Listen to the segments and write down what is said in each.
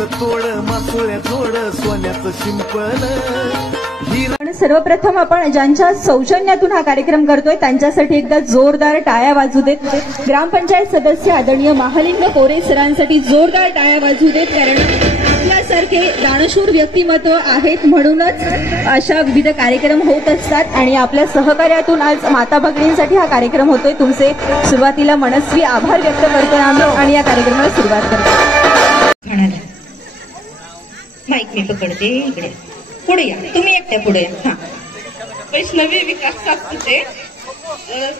चांदीचं तोड मासोळ्या जोड सोन्याचं शिंपण पण सर्वप्रथम आपण ज्यांच्या सौजन्यातून हा कार्यक्रम करतोय त्यांच्यासाठी एकदा जोरदार टाळ्या वाजू देत. ग्रामपंचायत सदस्य आदरणीय महालिंग कोरे सरांसाठी जोरदार टाळ्या वाजू देत. कारण आपल्यासारखे दानशूर व्यक्तिमत्व आहेत म्हणूनच अशा विविध कार्यक्रम होत असतात आणि आपल्या सहकार्यातून आज माता भगिनींसाठी हा कार्यक्रम होतोय. तुमचे सुरुवातीला मनस्वी आभार व्यक्त करतोय आम्ही आणि या कार्यक्रमाला सुरुवात करतो. माईक मी पकडते. इकडे पुढे या, तुम्ही एकट्या पुढे या. हा, वैष्णवी विकास सातपुते,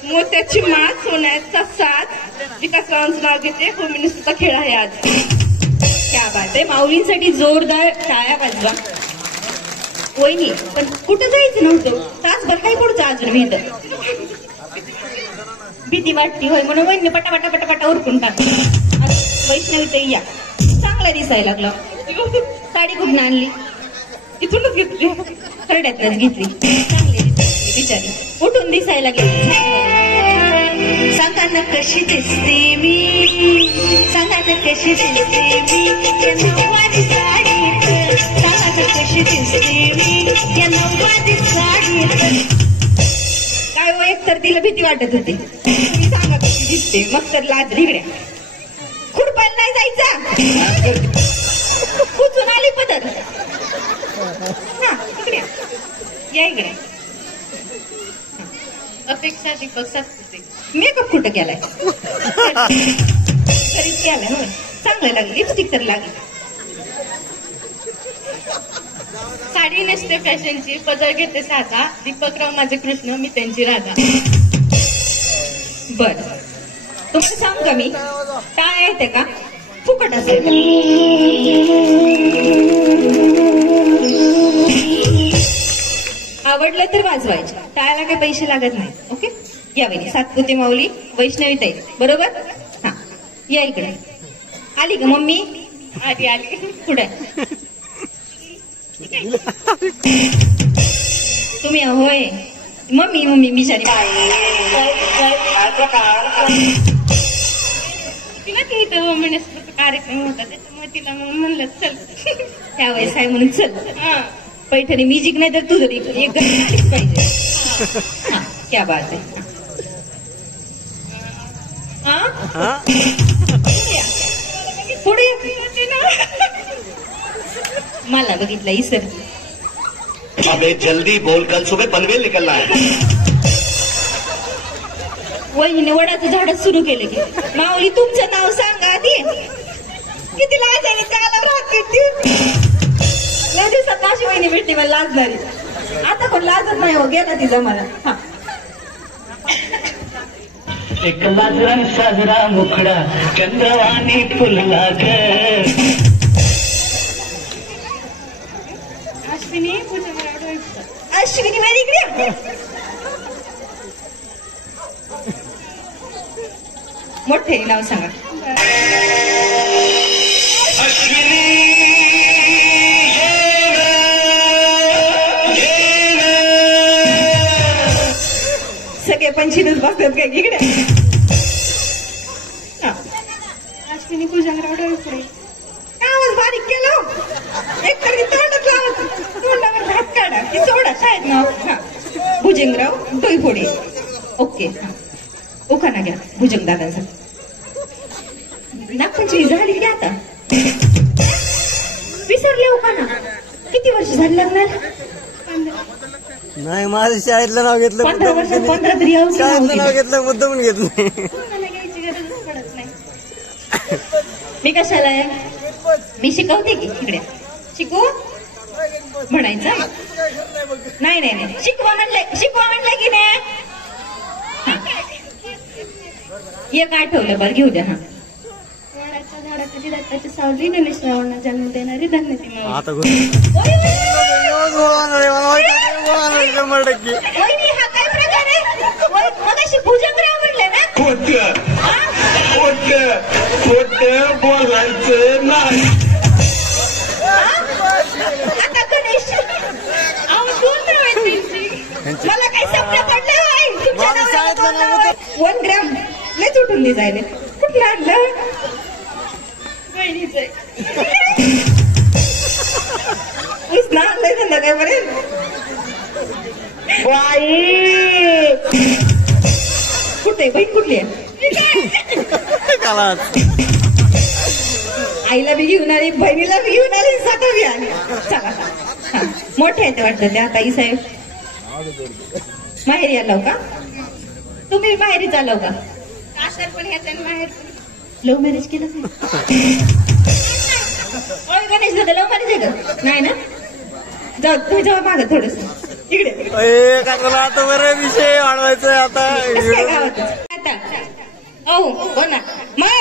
मोत्याची माळ सोन्याचा साथ, विकासरावांचं नाव घेते. होमिनिस्टचा खेळ आहे आज. क्या बात आहे. माऊलींसाठी जोरदार टाळ्या वाजवा. वहिनी पण कुठं जायचं नव्हतं, तासभर काय पुढचं अजून मी इथं भीती वाटती होय म्हणून वहिनी पटापटा पटापटा उरकून टाकली. वैष्णवी ताई या, चांगला दिसायला लागला. साडी कुठून आणली? इथूनच घेतली, खरड्यातच घेतली. चांगली बिचारी उठून दिसायला लागली. सांगा ना कशी दिसते मी, सांगा ना कशी दिसते मी या नऊवारी साडीत, सांगा ना कशी दिसते मी या नऊवारी साडीत. काय हो, एक तर तिला भीती वाटत होती. तुम्ही सांगा कशी दिसते. मग तर लाज निघड्या. खुरपायला नाही जायचा, कुचून आली पदर. हा इकडे या, इकडे. अपेक्षा दीपक सातपुते. मेकअप कुठं केलाय? घरीच केलाय होय. चांगलं लागलं. लिपस्टिक तर लागली. साडी नेसते फॅशनची, पदर घेते साधा. दीपकराव माझे कृष्ण, मी त्यांची राधा. बर, तुम्हाला सांग का मी काय आहे ते का फुकट असेल. आवडलं तर वाजवायचे, टाळायला काही पैसे लागत नाही. ओके, या वहिनी. सातपुते माऊली, वैष्णवी ताई बरोबर. हा या इकडे. आली का मम्मी? आली आली. पुढे तुम्ही होय. मम्मी मम्मी बिचारी तिला की इथं वुमेन्सचा कार्यक्रम होता त्याच्यामुळे तिला मग म्हणलं चल. त्यावेळेस आहे म्हणून चल. पैठणी म्युझिक नाही तर तू जरी एक पाहिजे. हा क्या बात आहे. पुढे मला बघितलं इसर. अबे जल्दी बोल, कल सुबह पनवेल निकलना है. वहिनीने वडाचं झाडच सुरू केलं की. माऊली तुमचं नाव सांगा आधी. किती लाज आहे त्याला राहते. या दिवसात नाशी वहिनी भेटली मला लाजणारी. आता पण लाजत नाही हो, गेला तिचा मला. एक लाजरा साजरा मुखडा चंद्रवाणी फुलला ग. अश्विनी पूजा. अश्विनी वेरी इकडे. मोठे नाव सांगा. सगळे पंचीनच बसतात काय इकडे. अश्विनी पूजाराव डोईफोडे. आवाज बारीक केलं. एक तरी तोंडात लावत, तोंडावर हात काढा की सोडा शाळेत नाव. भुजंगराव डोईफोडे. ओके, उखाणा घ्या भुजंग दादांचा. नागपंचमी झाली की आता विसरले उखाणा. किती वर्ष झाली लागणार? नाही, माझ्या शाळेतलं नाव घेतलं. 15 वर्ष. 15 तरी शाळेतलं नाव घेतलं, मुद्दाम घेतलं. घ्यायची गरजच पडत नाही. मी कशाला आहे? मी शिकवते की इकडे. शिकू म्हणायचं नाही. नाही नाही, शिकवा म्हणलंय की नाही. एक आठवलं बरं, घेऊ द्या. हा, वडाच्या झाडाखाली दत्ताची सावली, गणेशरावांना जन्म देणारी धन्य ती माऊली. आता वहिनी हा काय प्रकार आहे? मगाशी भुजंगराव म्हणले ना. खोटं बोलायचं नाही. आता गणेश मला काही स्वप्न पडलं होय. तुमच्या नावाला 1 ग्रॅम लय उठून जायले. कुठलं आणलं? बहिणीच आहे. लागेपर्यंत बाई कुठे बहीण कुठली आहे आईला बी घेऊन आली बहिणीला बी घेऊन आली स्वतः बी आली चला मोठे आहेत वाटतं त्या ताई साहेब माहेरी आलो का तुम्ही माहेरी चालव का सासर पण ह्याचं माहेर लव्ह मॅरेज केलं गणेश दादा लव्ह मॅरेज आहे का नाही ना जाऊ तुम्ही जाऊ मागं थोडस इकडे आता बरं विषय वाढवायचा आता हो ना मग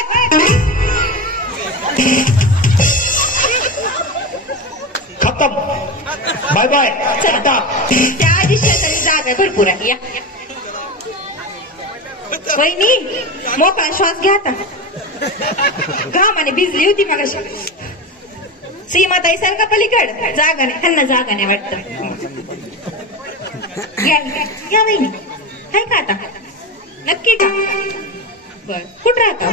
खतम बाय बाय चला त्या दिवशी जागा भरपूर आहे या वहिनी मोकळा श्वास घ्या आता घामाने भिजली होती मग सीमाताई सारखा पलीकड जागा नाही त्यांना जागा नाही वाटत या वहिनी आहे का आता नक्की का बर कुठं राहता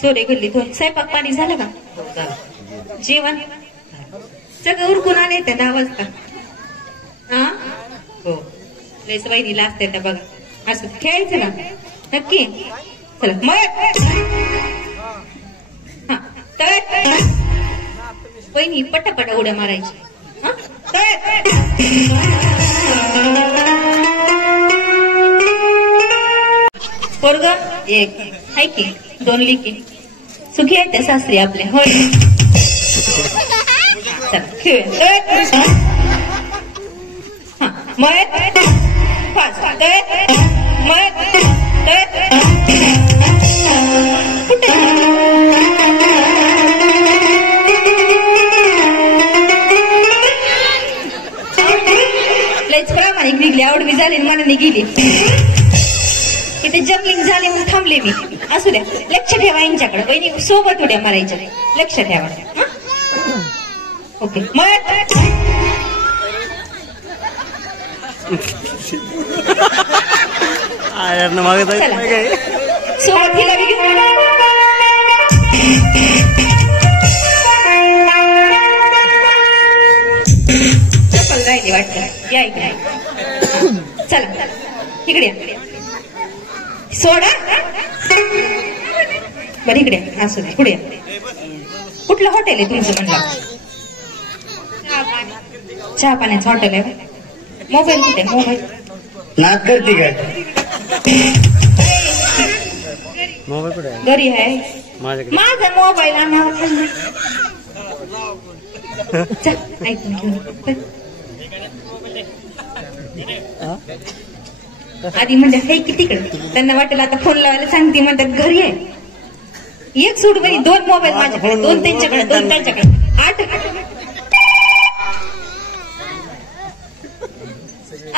सोरे गल्ली थोडी स्वयंपाक पाणी झालं का जेवण सगळं उरकून आले त्या 10 वाजता हा हो लयच वहिनीला असते त्या बघा असं खेळायचं ना नक्की चला मग हा तर वहिनी पटापटा उड्या मारायची पोरग एक हाय की 2 लिखी सुखी आहेत त्या सासरी आपले होय लयच प्रामाणिक निघली आवडवी झाली मनाने गेली इथे जमलिंग झाले म्हणून थांबले मी असू द्या लक्ष ठेवा यांच्याकडे बहिणी सोबत उड्या मारायच्या लक्ष ठेवा ओके मागे सोबत हिला चप्पल राहिली वाटतं या इकडे चला इकडे सोडा बरं इकडे असू दे पुढे कुठलं हॉटेल आहे तुमचं म्हणलं चहा पाण्याचं हॉटेल आहे मोबाईल कुठे मोबाईल नाक करते काय मोबाईल कुठे घरी आहे माझा मोबाईल आणावा ऐकून घेऊन आधी म्हणजे हे की तिकडे त्यांना वाटेल आता फोन लावायला सांगते म्हणतात घरी आहे एक सूट बरी 2 मोबाईल माझ्याकडे 2 त्यांच्याकडे 2 त्यांच्याकडे 8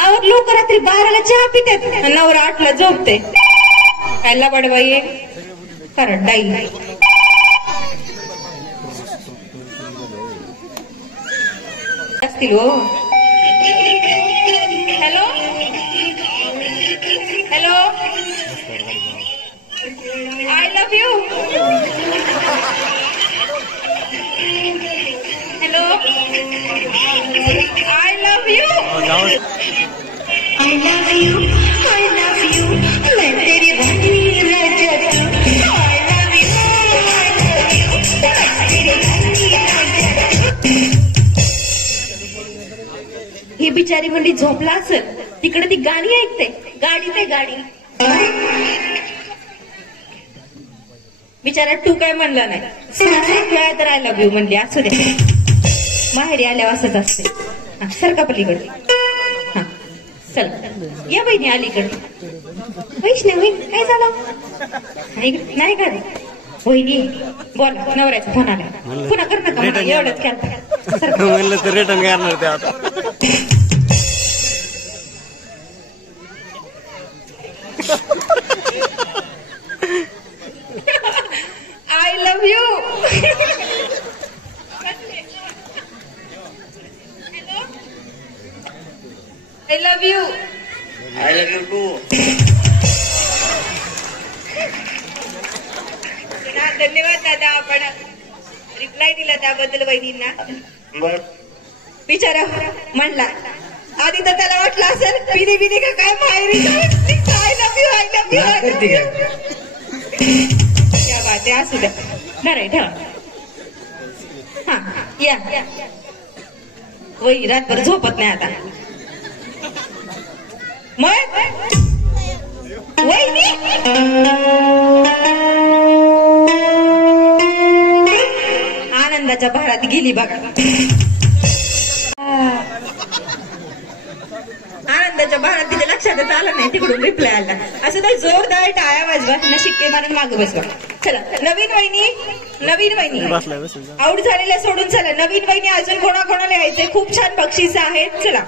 आवर लोक रात्री 12ला चहा पितात नवरा 8ला झोपते काय लबाड बाई कारण डाईल असतील हो hello hello I love you hello I love you I love you, I love you. मैं तेरी रानी राजा तू. I love you, I love you. मैं तेरी रानी राजा तू. ही बिचारी म्हणजे झोपला असेल तिकडे ती गाणी ऐकते गाडीत आहे गाडी बिचारा तू काय म्हणला नाही तर आय लव्ह यू म्हणली असू दे माहेरी आल्यावर असंच असते सरका पलीकडे चल या बहिणी अलीकडे वैष्णवी काय झालं नाही का वहिनी बोला नवऱ्याचा फोन आला पुन्हा कर नका एवढंच केलं म्हणलं तर रिटर्न करणार ते आता I love you I love you. I love you too. धन्यवाद दादा आपण रिप्लाय दिला त्याबद्दल वहिनींना बर बिचारा म्हणला. आधी तर त्याला वाटलं असेल पिली बिली का काय माहेरी I love you I love you I love you. क्या बात आहे. असू द्या नाही ठेवा. हा या वही रातभर झोपत नाही आता. मग वहिनी आनंदाच्या भारात गेली बघा. आनंदाच्या भारात तिथे लक्षातच आलं नाही तिकडून रिप्लाय आला. असं तर जोरदार टाळ्या वाजवा न शिक्के मारून मागं बसवा. चला नवीन वहिनी आऊट झालेल्या सोडून चला नवीन वहिनी अजून कोणाकोणाला यायचंय. खूप छान बक्षीस आहेत. चला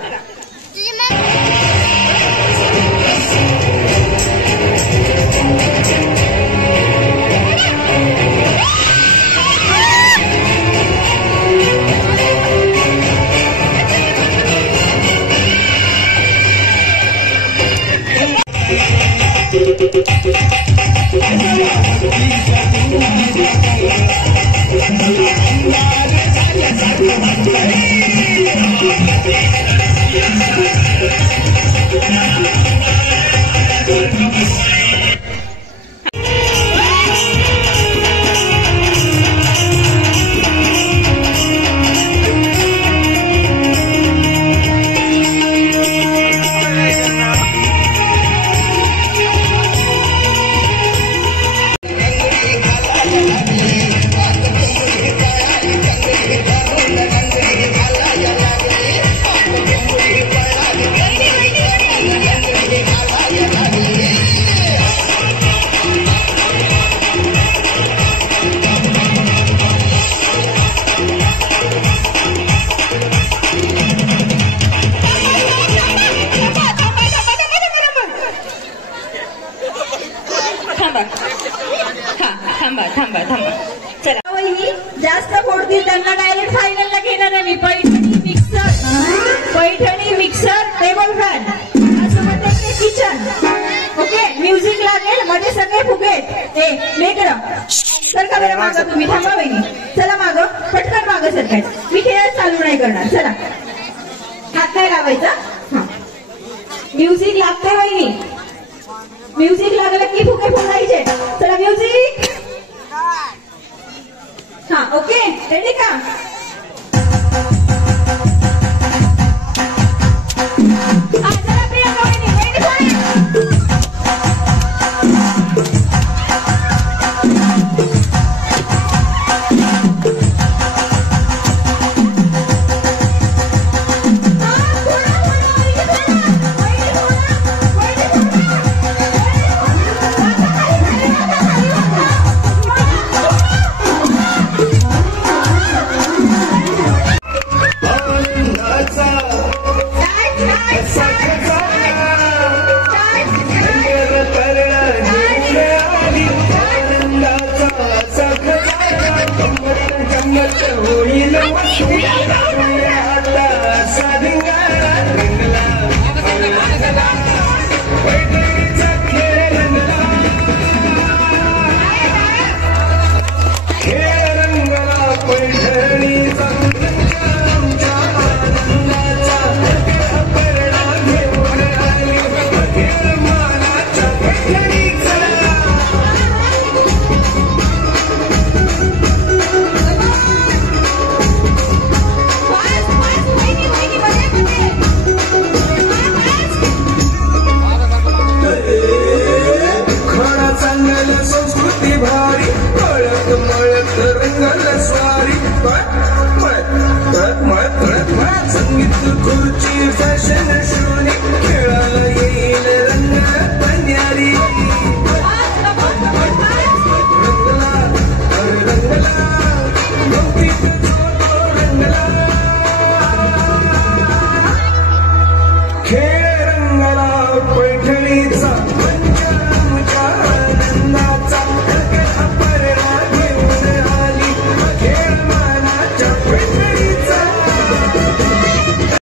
थांबा. चला वहिनी जास्त फोडतील त्यांना डायरेक्ट फायनलला घेणार आहे मी. पैठणी मिक्सर टेबल फॅन असं म्हणते किचन. ओके म्युझिक लागेल मध्ये सगळे फुगेट ए लेकरं सर का बरं मागं तुम्ही. थांबा वहिनी चला मागं पटकन मागं सरकायचं. मी खेळ चालू नाही करणार. चला हात नाही लावायचा. हा म्युझिक लागते वहिनी. म्युझिक लागलं की फुगे फोडायचे. चला म्युझिक. हा ओके रेडी का. चला प्रियंका वहिनी संगीत खुर्ची फॅशन